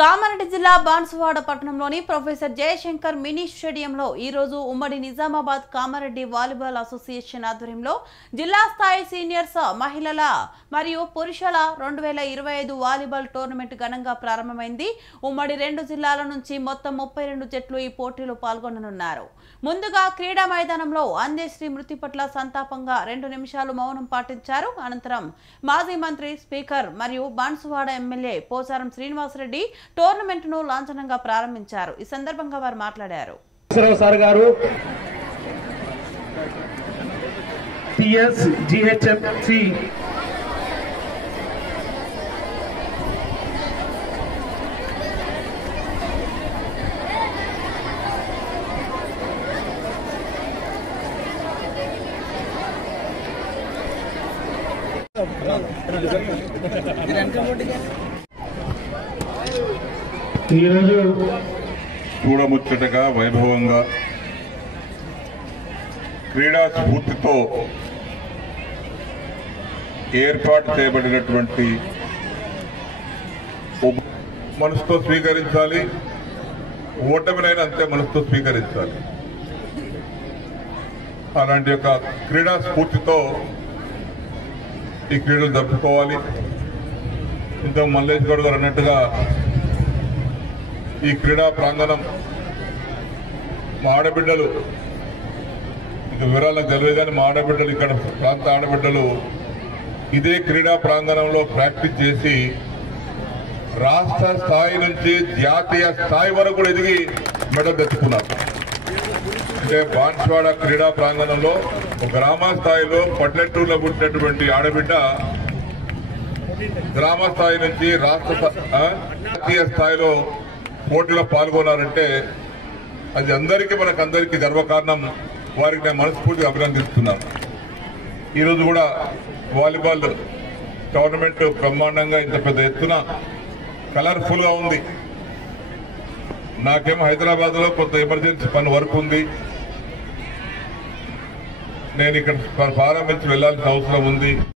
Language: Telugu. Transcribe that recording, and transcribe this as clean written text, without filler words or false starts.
కామారెడ్డి జిల్లా బాన్సువాడ పట్టణంలోని ప్రొఫెసర్ జయశంకర్ మినీ స్టేడియంలో ఈ రోజు ఉమ్మడి నిజామాబాద్ కామారెడ్డి వాలీబాల్ అసోసియేషన్ ఆధ్వర్యంలో జిల్లా స్థాయి సీనియర్స్ మహిళల మరియు పురుషుల 2025 వాలీబాల్ టోర్నమెంట్ ఘనంగా ప్రారంభమైంది. ఉమ్మడి రెండు జిల్లాల నుంచి మొత్తం 32 జట్లు ఈ పోటీలో పాల్గొననున్నారు. ముందుగా క్రీడా మైదానంలో అందేశ్రీ మృతి పట్ల సంతాపంగా 2 నిమిషాలు మౌనం పాటించారు. అనంతరం మాజీ మంత్రి స్పీకర్ మరియు బాన్సువాడ ఎమ్మెల్యే పోచారం శ్రీనివాసరెడ్డి టోర్నమెంట్ ను లాంఛనంగా ప్రారంభించారు. ఈ సందర్భంగా వారు మాట్లాడారు. ఈరోజు చూడముచ్చటగా వైభవంగా క్రీడా స్ఫూర్తితో ఏర్పాటు చేయబడినటువంటి మనసుతో స్వీకరించాలి, ఓటమినైనా అంతే మనసుతో స్వీకరించాలి. అలాంటి యొక్క క్రీడా స్ఫూర్తితో ఈ క్రీడలు జరుపుకోవాలి. ఇంత మల్లేష్ గౌడ్ గారు అన్నట్టుగా ఈ క్రీడా ప్రాంగణం మా ఆడబిడ్డలు ఇక వివరాలకు తెలియదు కానీ మా ఆడబిడ్డలు ఇక్కడ ప్రాంత ఆడబిడ్డలు ఇదే క్రీడా ప్రాంగణంలో ప్రాక్టీస్ చేసి రాష్ట్ర స్థాయి నుంచి జాతీయ స్థాయి వరకు కూడా ఎదిగి మెడల్ తెచ్చుకున్నారు. అంటే బాన్సువాడ క్రీడా ప్రాంగణంలో గ్రామ స్థాయిలో పల్లెటూరులో పుట్టినటువంటి ఆడబిడ్డ గ్రామ స్థాయి నుంచి రాష్ట్ర జాతీయ స్థాయిలో పోటీలో పాల్గొన్నారంటే అది మనకందరికీ గర్వకారణం. వారికి నేను మనస్ఫూర్తిగా అభినందిస్తున్నాను. ఈరోజు కూడా వాలీబాల్ టోర్నమెంట్ బ్రహ్మాండంగా ఇంత పెద్ద ఎత్తున కలర్ఫుల్ గా ఉంది. నాకేమో హైదరాబాద్ లో కొంత ఎమర్జెన్సీ పని వర్క్ ఉంది. నేను ఇక్కడ ప్రారంభించి వెళ్లాల్సిన అవసరం ఉంది.